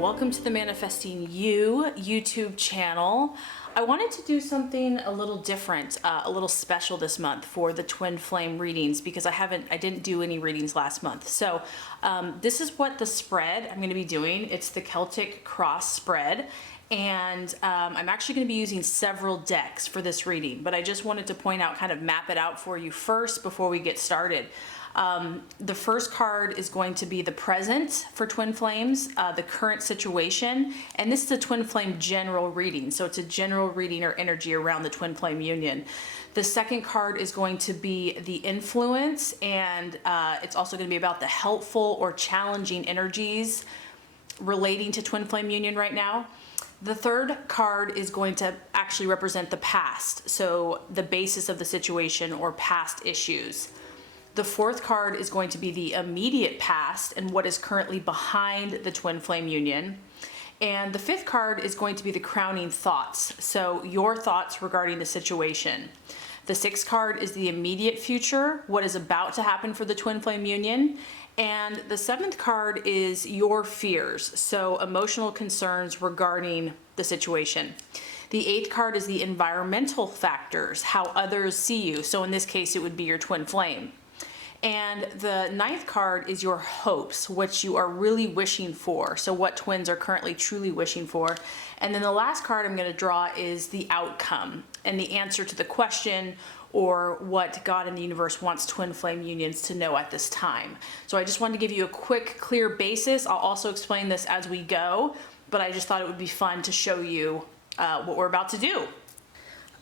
welcome to the Manifesting You YouTube channel. I wanted to do something a little different, a little special this month for the twin flame readings because I didn't do any readings last month. So this is what the spread I'm going to be doing. It's the Celtic cross spread. And I'm actually going to be using several decks for this reading, but I just wanted to point out, kind of map it out for you first before we get started. The first card is going to be the present for twin flames, the current situation, and this is a twin flame general reading. So it's a general reading or energy around the twin flame union. The second card is going to be the influence, and it's also going to be about the helpful or challenging energies relating to twin flame union right now. The third card is going to actually represent the past, so the basis of the situation or past issues. The fourth card is going to be the immediate past and what is currently behind the twin flame union. And the fifth card is going to be the crowning thoughts, so your thoughts regarding the situation. The sixth card is the immediate future, what is about to happen for the twin flame union. And the seventh card is your fears, so emotional concerns regarding the situation. The eighth card is the environmental factors, how others see you. So in this case, it would be your twin flame. And the ninth card is your hopes, what you are really wishing for. So what twins are currently truly wishing for. And then the last card I'm going to draw is the outcome and the answer to the question, or what God and the universe wants twin flame unions to know at this time. So I just wanted to give you a quick, clear basis. I'll also explain this as we go, but I just thought it would be fun to show you what we're about to do.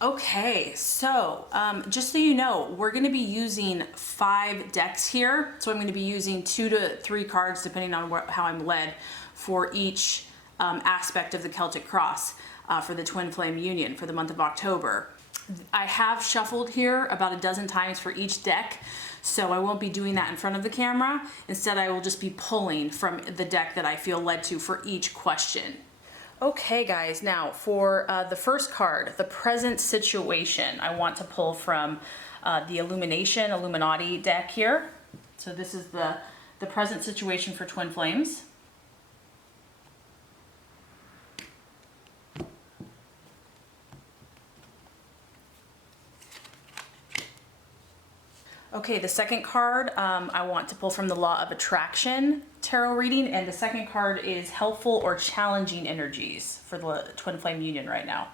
Okay, so just so you know, we're going to be using 5 decks here. So I'm going to be using 2 to 3 cards, depending on how I'm led, for each aspect of the Celtic cross for the twin flame union for the month of October. I have shuffled here about a dozen times for each deck, so I won't be doing that in front of the camera. Instead, I will just be pulling from the deck that I feel led to for each question. Okay guys, now for the first card, the present situation, I want to pull from the Illuminati deck here. So this is the present situation for twin flames. Okay, the second card I want to pull from the Law of Attraction tarot reading, and the second card is helpful or challenging energies for the twin flame union right now.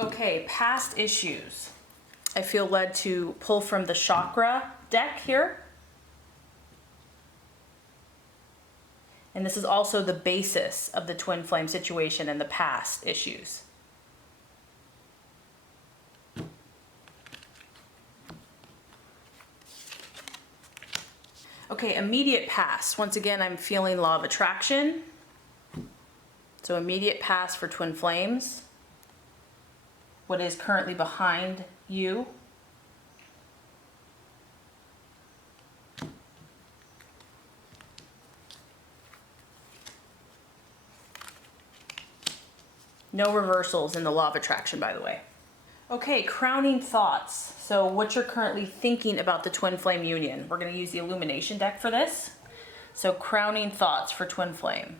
Okay, past issues. I feel led to pull from the chakra deck here. And this is also the basis of the twin flame situation and the past issues. Okay, immediate past. Once again, I'm feeling Law of Attraction. So immediate past for twin flames. What is currently behind you. No reversals in the Law of Attraction, by the way. Okay, crowning thoughts. So what you're currently thinking about the twin flame union. We're going to use the Illumination deck for this. So crowning thoughts for twin flame.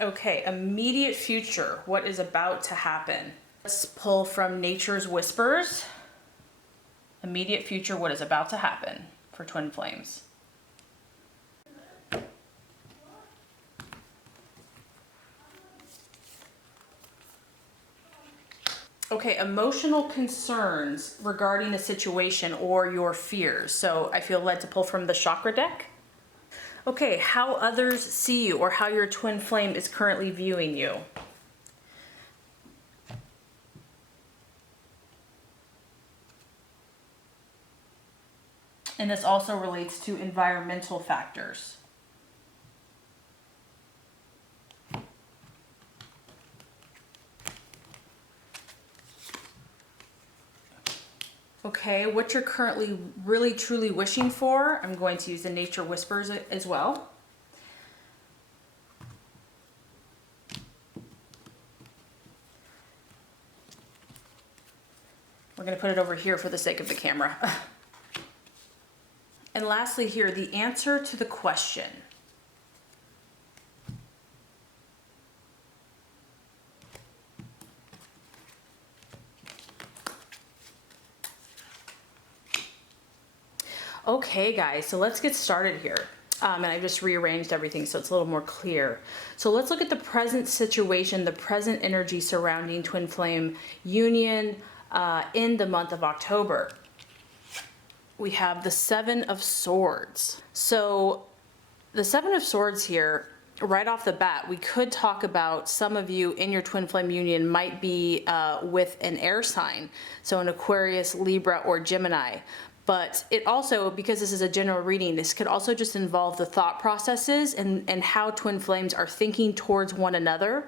Okay, immediate future. What is about to happen? Let's pull from Nature's Whispers. Immediate future, what is about to happen for twin flames. Okay, emotional concerns regarding the situation or your fears. So I feel led to pull from the chakra deck. Okay, how others see you or how your twin flame is currently viewing you. And this also relates to environmental factors. Okay, what you're currently really truly wishing for, I'm going to use the Nature Whispers as well. We're going to put it over here for the sake of the camera. And lastly here, the answer to the question. Okay guys, so let's get started here. And I just rearranged everything so it's a little more clear. So let's look at the present situation, the present energy surrounding twin flame union in the month of October. We have the Seven of Swords. So the Seven of Swords here, right off the bat, we could talk about some of you in your twin flame union might be with an air sign. So an Aquarius, Libra, or Gemini. But it also, because this is a general reading, this could also just involve the thought processes and how twin flames are thinking towards one another.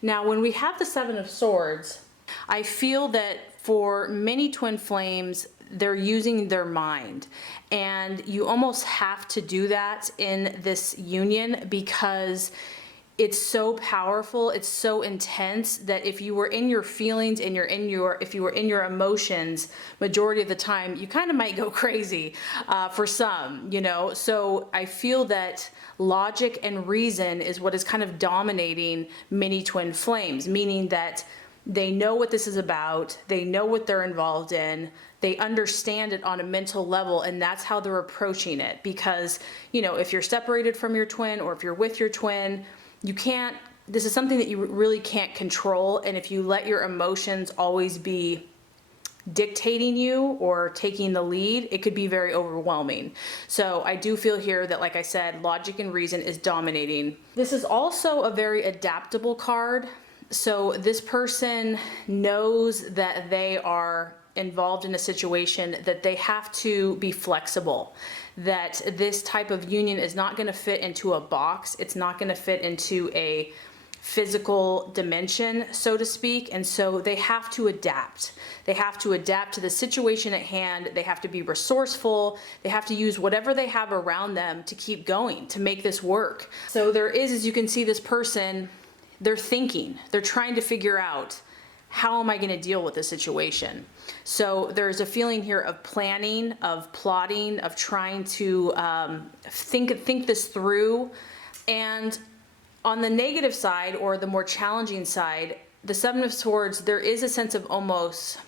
Now, when we have the Seven of Swords, I feel that for many twin flames, they're using their mind. And you almost have to do that in this union because it's so powerful, it's so intense that if you were in your feelings and if you were in your emotions, majority of the time, you kind of might go crazy for some, you know? So I feel that logic and reason is what is kind of dominating many twin flames, meaning that they know what this is about, they know what they're involved in, they understand it on a mental level, and that's how they're approaching it. Because, you know, if you're separated from your twin or if you're with your twin, you can't, this is something that you really can't control. And if you let your emotions always be dictating you or taking the lead, it could be very overwhelming. So I do feel here that, like I said, logic and reason is dominating. This is also a very adaptable card. So this person knows that they are involved in a situation that they have to be flexible, that this type of union is not going to fit into a box, it's not going to fit into a physical dimension, so to speak, and so they have to adapt. They have to adapt to the situation at hand, they have to be resourceful, they have to use whatever they have around them to keep going, to make this work. So there is, as you can see, this person, they're thinking, they're trying to figure out, how am I going to deal with this situation? So there's a feeling here of planning, of plotting, of trying to think this through. And on the negative side, or the more challenging side, the Seven of Swords, there is a sense of almost,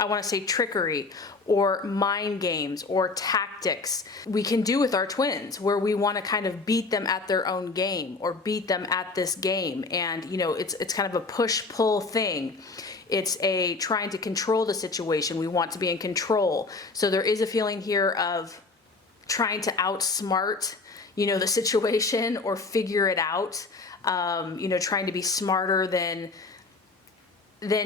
I want to say, trickery or mind games or tactics we can do with our twins, where we want to kind of beat them at their own game or beat them at this game. And, you know, it's kind of a push-pull thing. It's a trying to control the situation. We want to be in control. So there is a feeling here of trying to outsmart, you know, the situation or figure it out. You know, trying to be smarter than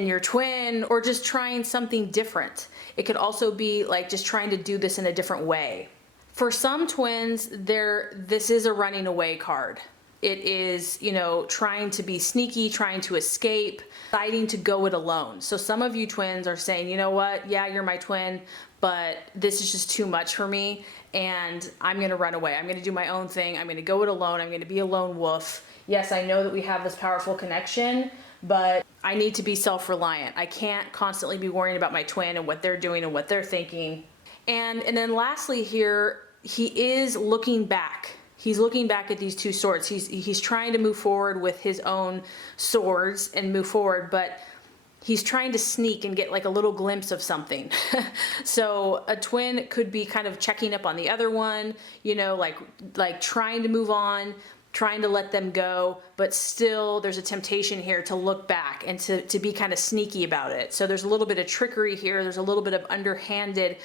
your twin, or just trying something different. It could also be like just trying to do this in a different way. For some twins, this is a running away card. It is, you know, trying to be sneaky, trying to escape, deciding to go it alone. So some of you twins are saying, you know what, yeah, you're my twin, but this is just too much for me, and I'm gonna run away. I'm gonna do my own thing. I'm gonna go it alone. I'm gonna be a lone wolf. Yes, I know that we have this powerful connection, but I need to be self-reliant. I can't constantly be worrying about my twin and what they're doing and what they're thinking. And then lastly here, he is looking back. He's looking back at these two swords. He's trying to move forward with his own swords and move forward, but he's trying to sneak and get like a little glimpse of something. So a twin could be kind of checking up on the other one, you know, like trying to move on, trying to let them go, but still there's a temptation here to look back and to be kind of sneaky about it. So there's a little bit of trickery here. There's a little bit of underhanded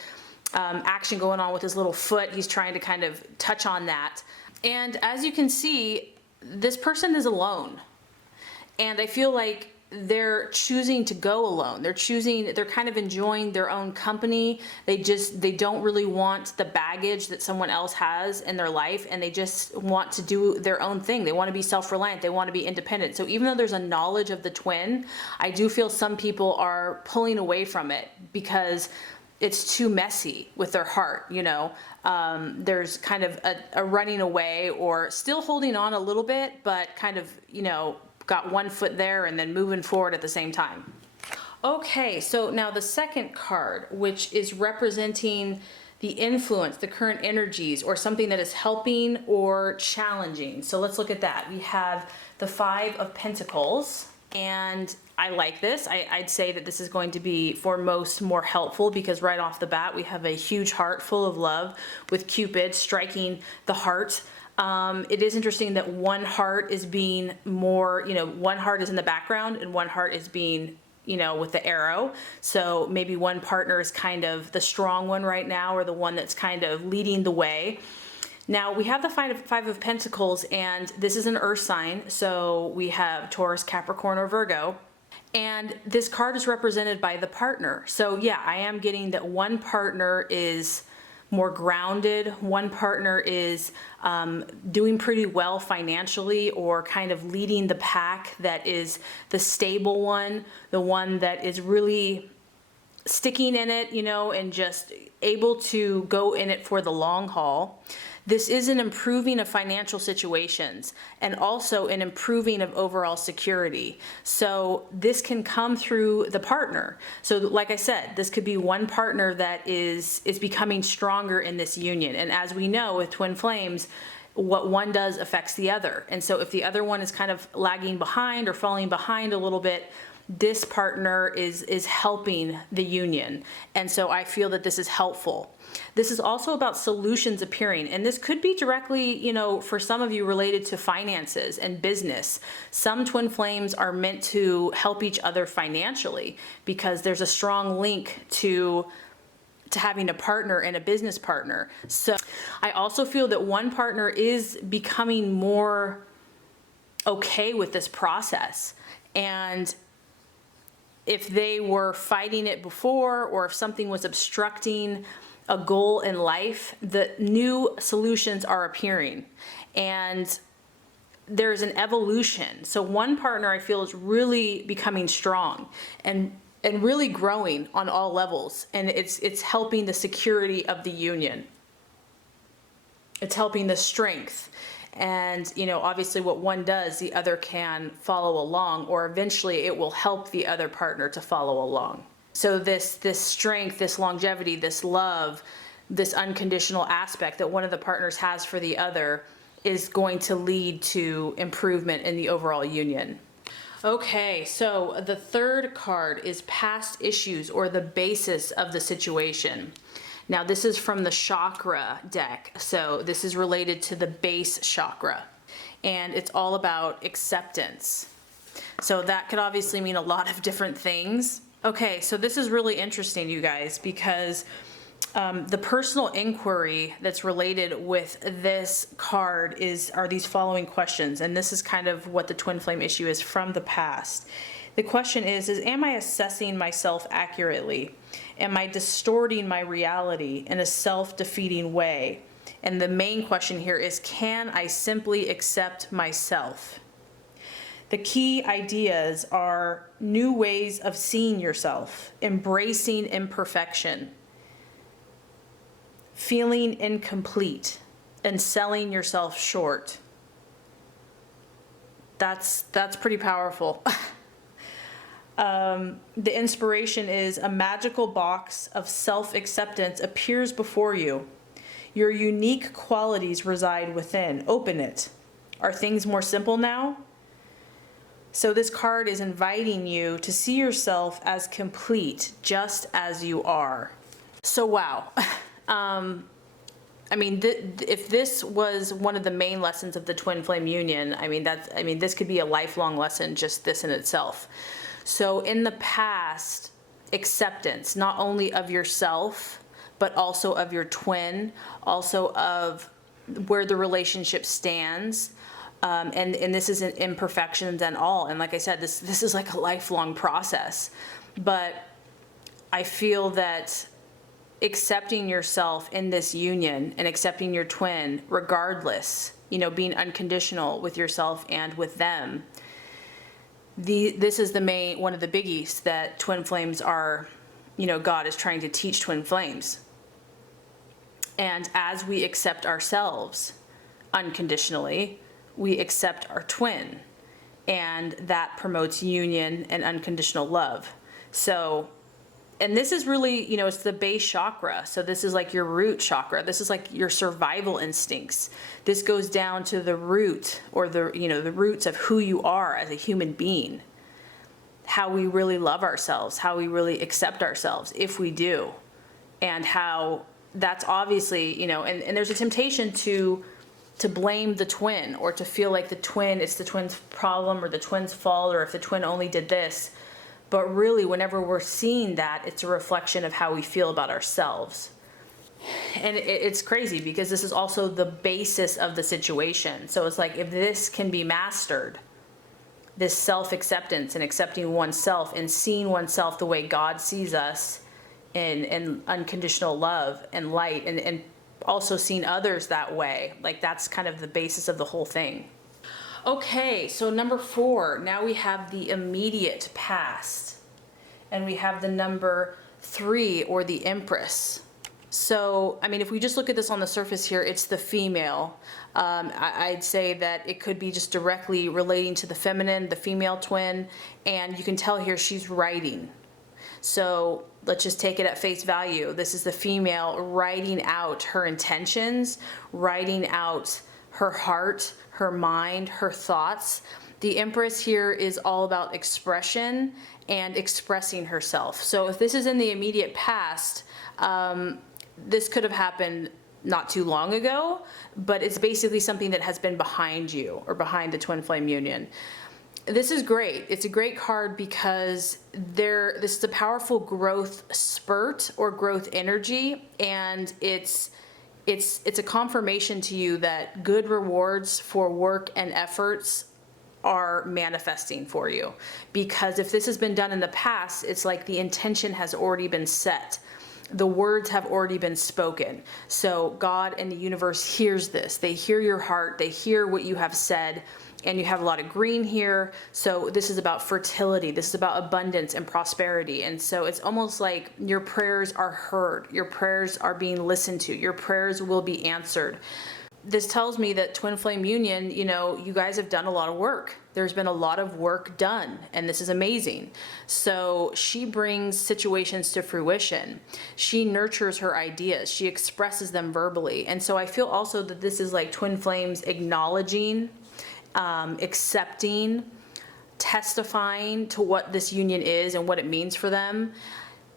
action going on with his little foot. He's trying to kind of touch on that. And as you can see, this person is alone. And I feel like they're choosing to go alone. They're kind of enjoying their own company. They don't really want the baggage that someone else has in their life, and they just want to do their own thing. They want to be self-reliant. They want to be independent. So even though there's a knowledge of the twin, I do feel some people are pulling away from it because it's too messy with their heart, you know. There's kind of a running away, or still holding on a little bit, but kind of, you know, got one foot there and then moving forward at the same time. Okay, so now the second card, which is representing the influence, the current energies, or something that is helping or challenging. So let's look at that. We have the Five of Pentacles, and I like this. I'd say that this is going to be for most more helpful, because right off the bat we have a huge heart full of love with Cupid striking the heart. It is interesting that one heart is being more, one heart is in the background and one heart is being, with the arrow. So maybe one partner is kind of the strong one right now, or the one that's kind of leading the way. Now we have the Five of Pentacles, and this is an earth sign. So we have Taurus, Capricorn, or Virgo. And this card is represented by the partner. So yeah, I am getting that one partner is more grounded. One partner is doing pretty well financially, or kind of leading the pack, that is the stable one, the one that is really sticking in it, and just able to go in it for the long haul. This is an improving of financial situations, and also an improving of overall security. So this can come through the partner. So like I said, this could be one partner that is becoming stronger in this union. And as we know with twin flames, what one does affects the other. And so if the other one is kind of lagging behind or falling behind a little bit, this partner is helping the union. And so I feel that this is helpful. This is also about solutions appearing, and this could be directly, for some of you, related to finances and business. Some twin flames are meant to help each other financially, because there's a strong link to having a partner and a business partner. So I also feel that one partner is becoming more okay with this process. And if they were fighting it before, or if something was obstructing a goal in life, the new solutions are appearing, and there's an evolution. So one partner, I feel, is really becoming strong and really growing on all levels, and it's helping the security of the union. It's helping the strength. And, obviously what one does, the other can follow along, or eventually it will help the other partner to follow along. So this strength, this longevity, this love, this unconditional aspect that one of the partners has for the other is going to lead to improvement in the overall union. Okay, so the third card is past issues, or the basis of the situation. Now this is from the chakra deck. So this is related to the base chakra, and it's all about acceptance. So that could obviously mean a lot of different things. Okay, so this is really interesting, you guys, because the personal inquiry that's related with this card are these following questions, and this is kind of what the twin flame issue is from the past. The question is am I assessing myself accurately? Am I distorting my reality in a self-defeating way? And the main question here is, can I simply accept myself? The key ideas are new ways of seeing yourself, embracing imperfection, feeling incomplete, and selling yourself short. That's pretty powerful. The inspiration is a magical box of self-acceptance appears before you. Your unique qualities reside within. Open it. Are things more simple now? So this card is inviting you to see yourself as complete, just as you are. So wow. If this was one of the main lessons of the twin flame union, this could be a lifelong lesson, just this in itself. So in the past, acceptance, not only of yourself, but also of your twin, also of where the relationship stands. And this is imperfections and all. And like I said, this is like a lifelong process. But I feel that accepting yourself in this union and accepting your twin, regardless, being unconditional with yourself and with them, this is one of the biggies that twin flames are, God is trying to teach twin flames. And as we accept ourselves unconditionally, we accept our twin, and that promotes union and unconditional love. So, and this is really, it's the base chakra. So this is like your root chakra. This is like your survival instincts. This goes down to the root, or the roots of who you are as a human being. How we really love ourselves, how we really accept ourselves, if we do. And how that's obviously, and there's a temptation to blame the twin, or to feel like it's the twin's problem, or the twin's fault, or if the twin only did this. But really, whenever we're seeing that, it's a reflection of how we feel about ourselves. And it's crazy because this is also the basis of the situation. So it's like, if this can be mastered, this self-acceptance and accepting oneself and seeing oneself the way God sees us in unconditional love and light, and also seeing others that way, like that's kind of the basis of the whole thing. Okay, so number 4, now we have the immediate past, and we have the number 3, or the Empress. So, I mean, if we just look at this on the surface here, it's the female. I'd say that it could be just directly relating to the feminine, the female twin, and you can tell here she's writing. So let's just take it at face value. This is the female writing out her intentions, writing out her heart, her mind, her thoughts. The Empress here is all about expression and expressing herself. So if this is in the immediate past, this could have happened not too long ago, but it's basically something that has been behind you, or behind the twin flame union. This is great. It's a great card because this is a powerful growth spurt, or growth energy, and it's a confirmation to you that good rewards for work and efforts are manifesting for you. Because if this has been done in the past, it's like the intention has already been set. The words have already been spoken. So God and the universe hears this. They hear your heart. They hear what you have said. And you have a lot of green here. So this is about fertility. This is about abundance and prosperity. And so it's almost like your prayers are heard. Your prayers are being listened to. Your prayers will be answered. This tells me that twin flame union, you guys have done a lot of work. There's been a lot of work done, and this is amazing. So she brings situations to fruition. She nurtures her ideas. She expresses them verbally. And so I feel also that this is like twin flames acknowledging, accepting, testifying to what this union is and what it means for them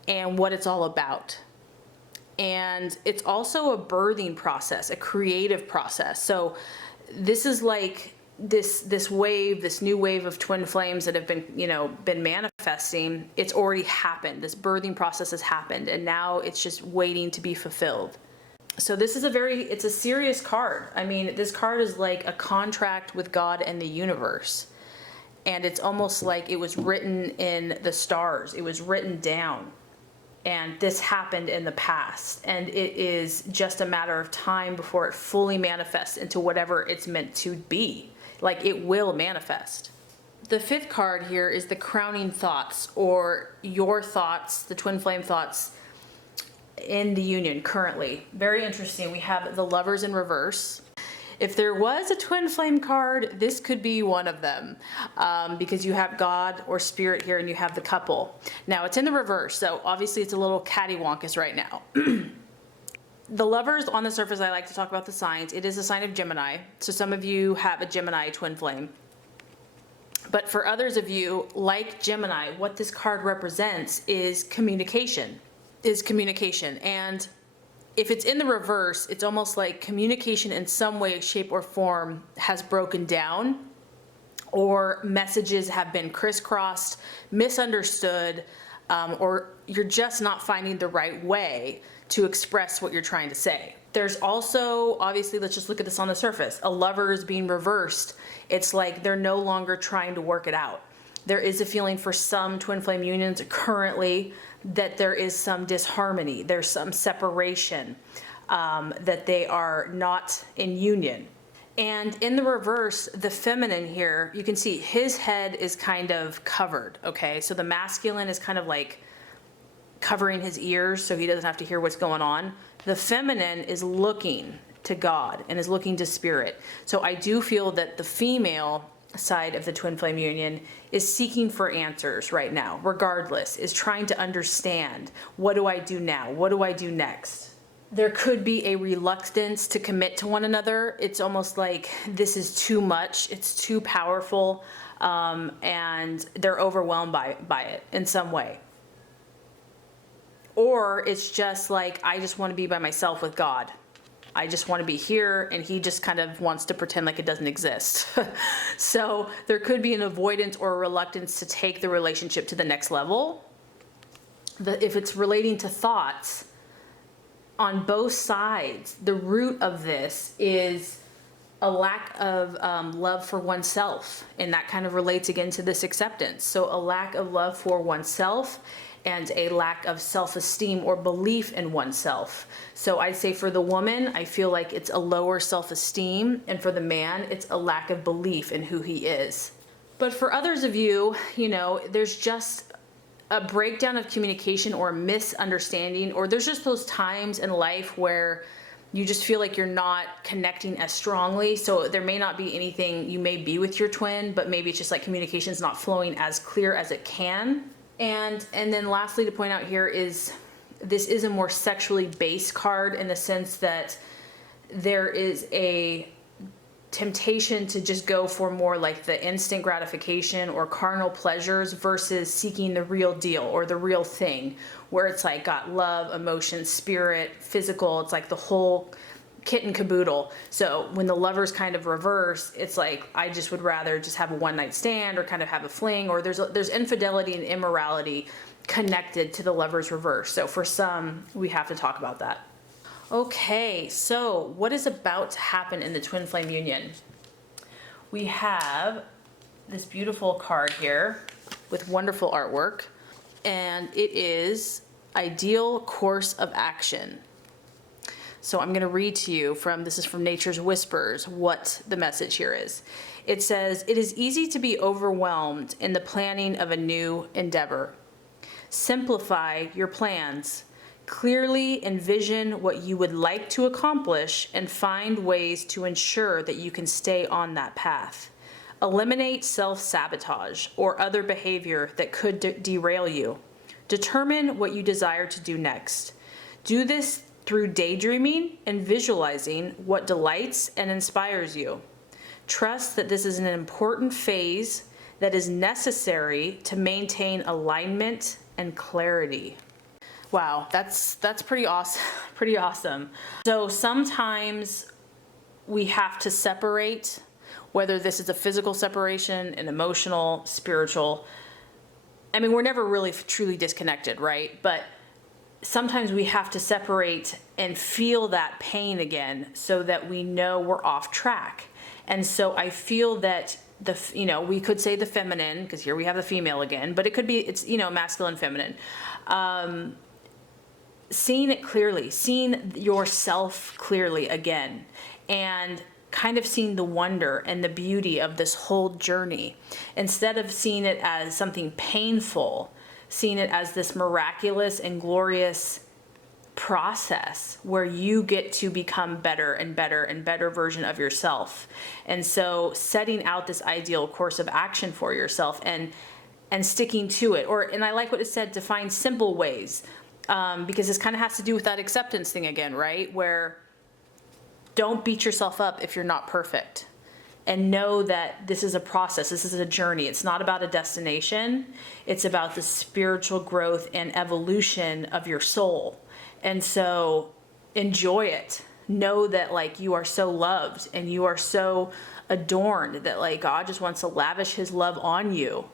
and what it's all about. And it's also a birthing process, a creative process. So this is like this wave, this new wave of twin flames that have been manifesting. It's already happened. This birthing process has happened, and now it's just waiting to be fulfilled. So this is it's a serious card. I mean, this card is like a contract with God and the universe. And it's almost like it was written in the stars. It was written down. And this happened in the past. And it is just a matter of time before it fully manifests into whatever it's meant to be. Like, it will manifest. The 5th card here is the crowning thoughts, or your thoughts, the twin flame thoughts in the union currently. Very interesting. We have the Lovers in reverse. If there was a twin flame card, this could be one of them, because you have God or Spirit here, and you have the couple. Now it's in the reverse, so obviously it's a little cattywampus right now. The Lovers, on the surface, I like to talk about the signs. It is a sign of Gemini, so some of you have a Gemini twin flame. But for others of you, like Gemini, what this card represents is communication. And if it's in the reverse, it's almost like communication in some way, shape, or form has broken down, or messages have been crisscrossed, misunderstood, or you're just not finding the right way to express what you're trying to say. There's also, obviously, let's just look at this on the surface. A lover is being reversed. It's like they're no longer trying to work it out. There is a feeling for some twin flame unions currently that there is some disharmony, there's some separation, that they are not in union. And in the reverse, the feminine here, you can see his head is kind of covered, okay? So the masculine is kind of like covering his ears so he doesn't have to hear what's going on. The feminine is looking to God and is looking to Spirit. So I do feel that the female side of the twin flame union is seeking for answers right now, regardless, is trying to understand, what do I do now? What do I do next? There could be a reluctance to commit to one another. It's almost like this is too much, it's too powerful, and they're overwhelmed by it in some way. Or it's just like, I just want to be by myself with God. I just want to be here, and he just kind of wants to pretend like it doesn't exist. So there could be an avoidance or a reluctance to take the relationship to the next level. If it's relating to thoughts, on both sides, the root of this is a lack of love for oneself. And that kind of relates again to this acceptance. So a lack of love for oneself and a lack of self-esteem or belief in oneself. So I'd say for the woman, I feel like it's a lower self-esteem, and for the man, it's a lack of belief in who he is. But for others of you, you know, there's just a breakdown of communication or a misunderstanding, or there's just those times in life where you just feel like you're not connecting as strongly. So there may not be anything, you may be with your twin, but maybe it's just like communication's not flowing as clear as it can. And then lastly to point out here is, this is a more sexually based card in the sense that there is a temptation to just go for more like the instant gratification or carnal pleasures versus seeking the real deal or the real thing, where it's like got love, emotion, spirit, physical. It's like the whole kit and caboodle. So when the lovers kind of reverse, it's like, I just would rather just have a one night stand or kind of have a fling, or there's infidelity and immorality connected to the lovers reverse. So for some, we have to talk about that. Okay, so what is about to happen in the twin flame union? We have this beautiful card here with wonderful artwork, and it is ideal course of action. So I'm going to read to you this is from Nature's Whispers, what the message here is. It says, it is easy to be overwhelmed in the planning of a new endeavor. Simplify your plans. Clearly envision what you would like to accomplish and find ways to ensure that you can stay on that path. Eliminate self-sabotage or other behavior that could derail you. Determine what you desire to do next. Do this through daydreaming and visualizing what delights and inspires you. Trust that this is an important phase that is necessary to maintain alignment and clarity. Wow, that's pretty awesome. Pretty awesome. So sometimes we have to separate, whether this is a physical separation, an emotional, spiritual. I mean, we're never really truly disconnected, right? But sometimes we have to separate and feel that pain again so that we know we're off track. And so I feel that we could say the feminine, because here we have the female again, but it could be, it's, masculine, feminine. Seeing it clearly, seeing yourself clearly again, and kind of seeing the wonder and the beauty of this whole journey. Instead of seeing it as something painful, seeing it as this miraculous and glorious process where you get to become better and better and better version of yourself. And so setting out this ideal course of action for yourself and sticking to it. And I like what it said, to find simple ways, because this kind of has to do with that acceptance thing again, right? Where don't beat yourself up if you're not perfect. And know that this is a process, this is a journey. It's not about a destination. It's about the spiritual growth and evolution of your soul. And so enjoy it. Know that you are so loved and you are so adorned that God just wants to lavish his love on you.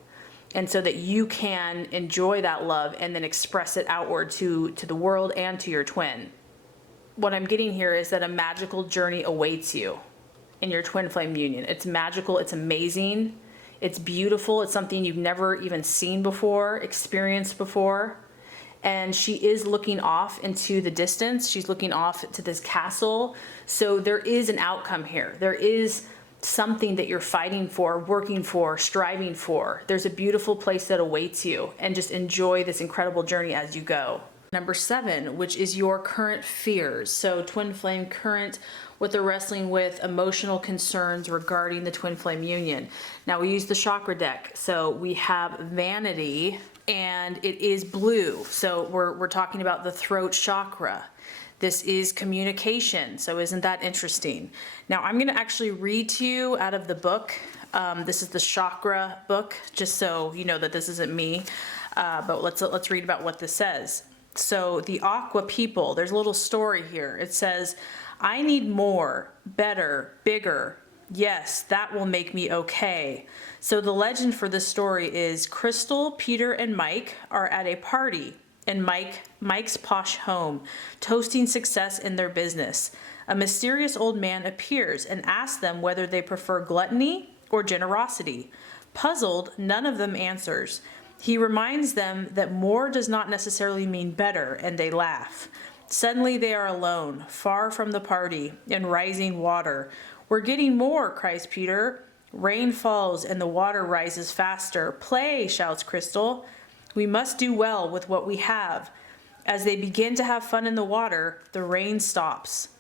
And so that you can enjoy that love and then express it outward to the world and to your twin. What I'm getting here is that a magical journey awaits you in your twin flame union. It's magical, it's amazing, it's beautiful, it's something you've never even seen before, experienced before. And she is looking off into the distance. She's looking off to this castle. So there is an outcome here. There is something that you're fighting for, working for, striving for. There's a beautiful place that awaits you, and just enjoy this incredible journey as you go. Number 7, which is your current fears. So twin flame current, what they're wrestling with, emotional concerns regarding the twin flame union. Now we use the chakra deck. So we have vanity, and it is blue. So we're talking about the throat chakra. This is communication. So isn't that interesting? Now I'm going to actually read to you out of the book. This is the chakra book, just so you know that this isn't me. But let's read about what this says. So the Aqua people, there's a little story here. It says, I need more, better, bigger. Yes, that will make me okay. So the legend for this story is Crystal, Peter, and Mike are at a party in Mike's posh home, toasting success in their business. A mysterious old man appears and asks them whether they prefer gluttony or generosity. Puzzled, none of them answers. He reminds them that more does not necessarily mean better, and they laugh. Suddenly they are alone, far from the party, in rising water. We're getting more, cries Peter. Rain falls and the water rises faster. Play, shouts Crystal. We must do well with what we have. As they begin to have fun in the water, the rain stops.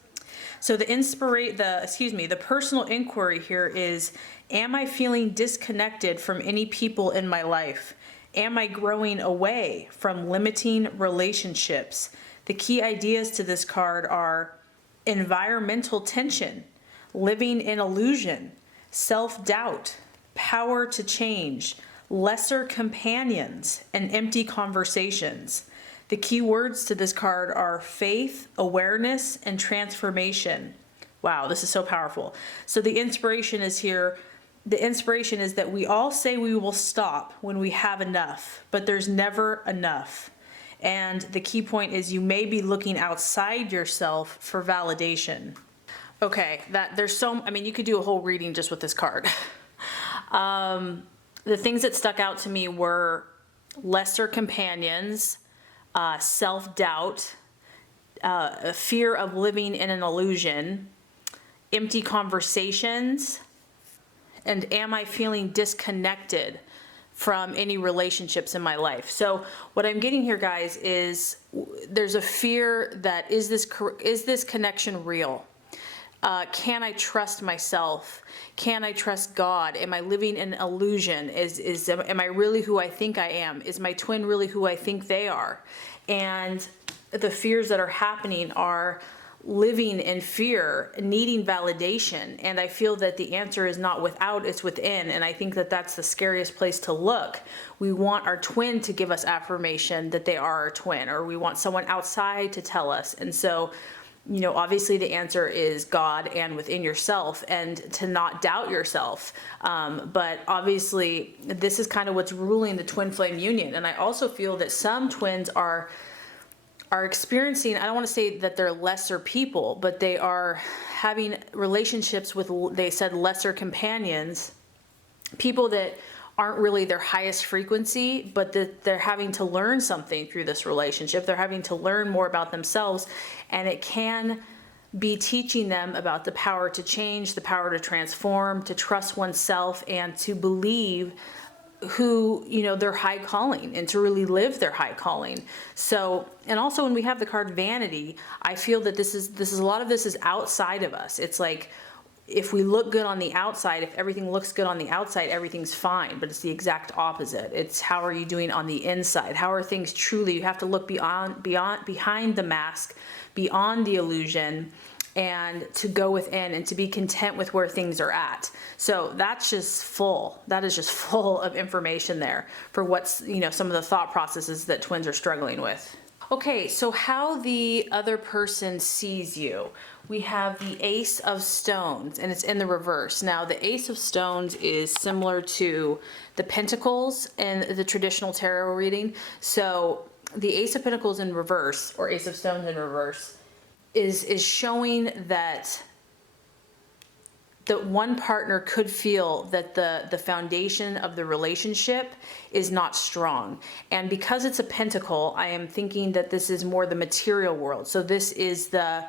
So the personal inquiry here is, am I feeling disconnected from any people in my life? Am I growing away from limiting relationships? The key ideas to this card are environmental tension, living in illusion, self-doubt, power to change, lesser companions, and empty conversations. The key words to this card are faith, awareness, and transformation. Wow, this is so powerful. So the inspiration is here. The inspiration is that we all say we will stop when we have enough, but there's never enough. And the key point is you may be looking outside yourself for validation. Okay, you could do a whole reading just with this card. The things that stuck out to me were lesser companions, self-doubt, a fear of living in an illusion, empty conversations, and am I feeling disconnected from any relationships in my life? So what I'm getting here, guys, is there's a fear that is this connection real? Can I trust myself? Can I trust God? Am I living in illusion? Am I really who I think I am? Is my twin really who I think they are? And the fears that are happening are living in fear, needing validation. And I feel that the answer is not without, it's within. And I think that that's the scariest place to look. We want our twin to give us affirmation that they are our twin, or we want someone outside to tell us. And so, obviously the answer is God and within yourself, and to not doubt yourself. But obviously this is kind of what's ruling the twin flame union. And I also feel that some twins are experiencing, I don't want to say that they're lesser people, but they are having relationships with, they said, lesser companions, people that aren't really their highest frequency, but that they're having to learn something through this relationship. They're having to learn more about themselves, and it can be teaching them about the power to change, the power to transform, to trust oneself, and to believe who, their high calling, and to really live their high calling. So, and also when we have the card vanity, I feel that this is a lot of this is outside of us. It's like, if we look good on the outside, if everything looks good on the outside, everything's fine, but it's the exact opposite. It's how are you doing on the inside? How are things truly? You have to look behind the mask, beyond the illusion, and to go within and to be content with where things are at. So that is just full of information there for what's, some of the thought processes that twins are struggling with. Okay, so how the other person sees you. We have the Ace of Stones, and it's in the reverse. Now, the Ace of Stones is similar to the Pentacles in the traditional tarot reading. So the Ace of Pentacles in reverse, or Ace of Stones in reverse, is showing that one partner could feel that the foundation of the relationship is not strong. And because it's a pentacle, I am thinking that this is more the material world. So this is the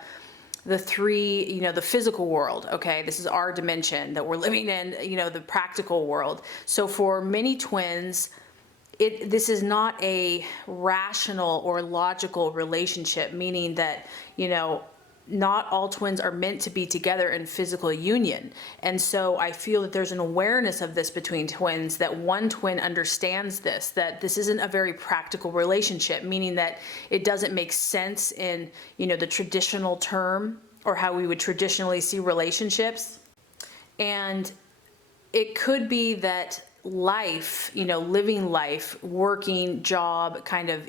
three, the physical world, okay? This is our dimension that we're living in, the practical world. So for many twins, this is not a rational or logical relationship, meaning that, not all twins are meant to be together in physical union. And so I feel that there's an awareness of this between twins, that one twin understands this, that this isn't a very practical relationship, meaning that it doesn't make sense in, the traditional term or how we would traditionally see relationships. And it could be that life, living life, working job, kind of,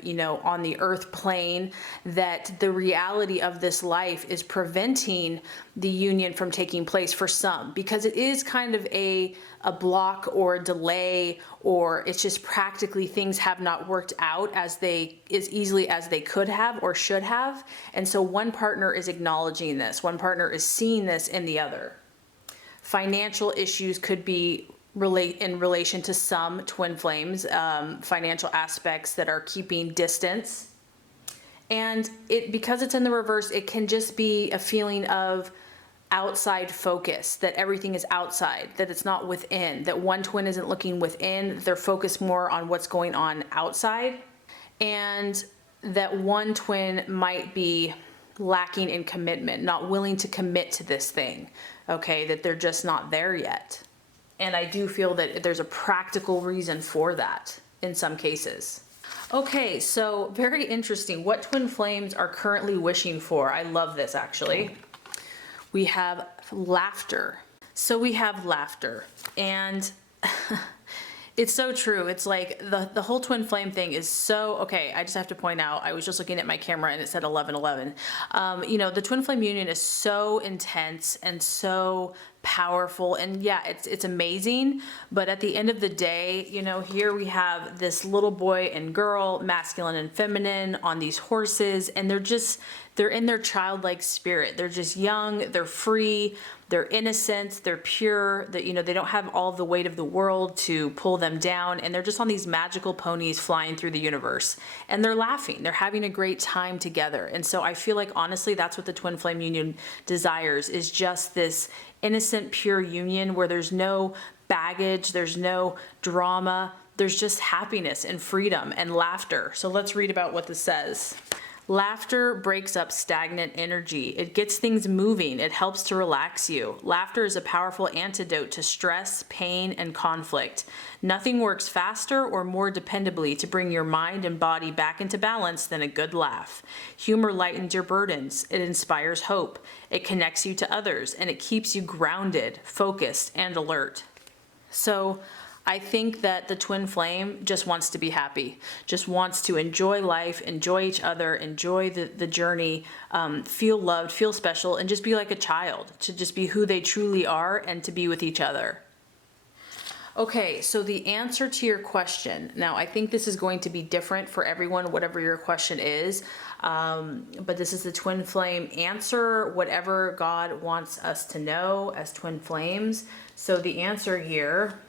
on the earth plane, that the reality of this life is preventing the union from taking place for some, because it is kind of a block or a delay, or it's just practically things have not worked out as easily as they could have or should have. And so one partner is acknowledging this, one partner is seeing this in the other. Financial issues could be in relation to some twin flames, financial aspects that are keeping distance. And because it's in the reverse, it can just be a feeling of outside focus, that everything is outside, that it's not within, that one twin isn't looking within, they're focused more on what's going on outside, and that one twin might be lacking in commitment, not willing to commit to this thing, okay, that they're just not there yet. And I do feel that there's a practical reason for that in some cases. Okay, so very interesting. What twin flames are currently wishing for? I love this, actually. We have laughter. So we have laughter, and it's so true. It's like the whole twin flame thing is so, okay, I just have to point out, I was just looking at my camera and it said 1111. The twin flame union is so intense and so powerful, and yeah, it's amazing. But at the end of the day, here we have this little boy and girl, masculine and feminine, on these horses, and they're in their childlike spirit. They're just young, they're free, they're innocent, they're pure, that they don't have all the weight of the world to pull them down, and they're just on these magical ponies flying through the universe, and they're laughing, they're having a great time together. And so I feel like, honestly, that's what the twin flame union desires, is just this innocent, pure union where there's no baggage, there's no drama, there's just happiness and freedom and laughter. So let's read about what this says. Laughter breaks up stagnant energy. It gets things moving. It helps to relax you. Laughter is a powerful antidote to stress, pain, and conflict. Nothing works faster or more dependably to bring your mind and body back into balance than a good laugh. Humor lightens your burdens. It inspires hope. It connects you to others, and it keeps you grounded, focused, and alert. So I think that the twin flame just wants to be happy, just wants to enjoy life, enjoy each other, enjoy the journey, feel loved, feel special, and just be like a child, to just be who they truly are and to be with each other. Okay, so the answer to your question. Now, I think this is going to be different for everyone, whatever your question is. But this is the twin flame answer, whatever God wants us to know as twin flames. So the answer here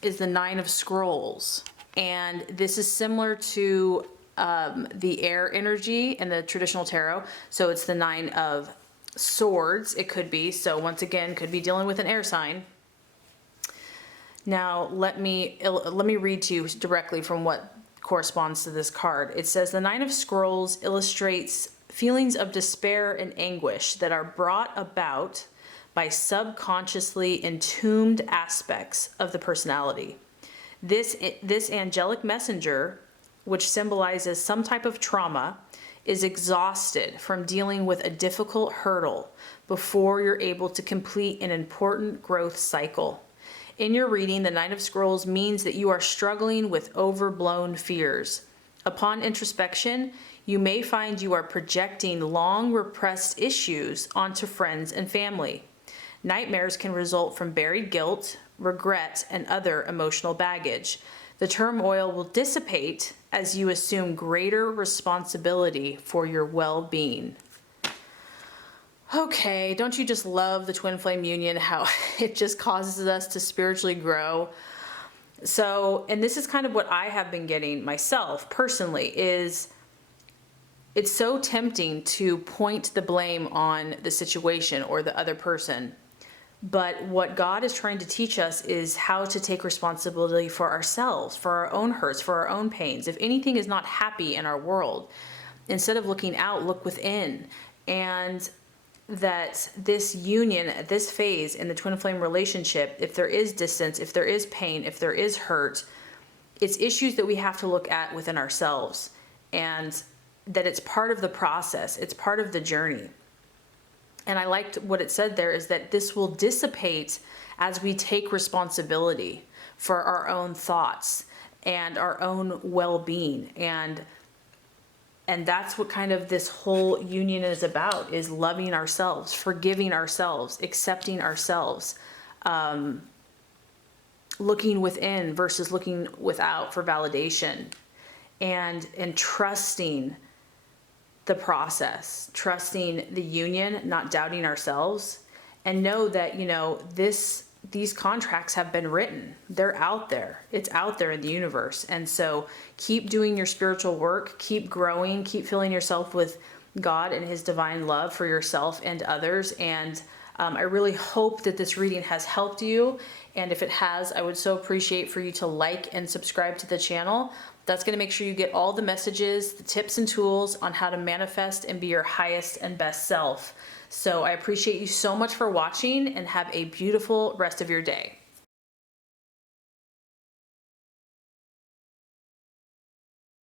is the 9 of Scrolls. And this is similar to the air energy in the traditional tarot. So it's the 9 of Swords, it could be. So once again, could be dealing with an air sign. Now, let me read to you directly from what corresponds to this card. It says, the 9 of Scrolls illustrates feelings of despair and anguish that are brought about by subconsciously entombed aspects of the personality. This angelic messenger, which symbolizes some type of trauma, is exhausted from dealing with a difficult hurdle before you're able to complete an important growth cycle. In your reading, the 9 of Scrolls means that you are struggling with overblown fears. Upon introspection, you may find you are projecting long repressed issues onto friends and family. Nightmares can result from buried guilt, regret, and other emotional baggage. The turmoil will dissipate as you assume greater responsibility for your well-being. Okay, don't you just love the twin flame union, how it just causes us to spiritually grow? So, and this is kind of what I have been getting myself personally, is it's so tempting to point the blame on the situation or the other person. But what God is trying to teach us is how to take responsibility for ourselves, for our own hurts, for our own pains. If anything is not happy in our world, instead of looking out, look within. And that this union, at this phase in the twin flame relationship, if there is distance, if there is pain, if there is hurt, it's issues that we have to look at within ourselves, and that it's part of the process, it's part of the journey. And I liked what it said there, is that this will dissipate as we take responsibility for our own thoughts and our own well-being. And that's what kind of this whole union is about, is loving ourselves, forgiving ourselves, accepting ourselves, looking within versus looking without for validation, and trusting the process, trusting the union, not doubting ourselves, and know that, these contracts have been written. They're out there. It's out there in the universe. And so keep doing your spiritual work, keep growing, keep filling yourself with God and his divine love for yourself and others. And I really hope that this reading has helped you. And if it has, I would so appreciate for you to like and subscribe to the channel. That's going to make sure you get all the messages, the tips and tools on how to manifest and be your highest and best self. So I appreciate you so much for watching, and have a beautiful rest of your day.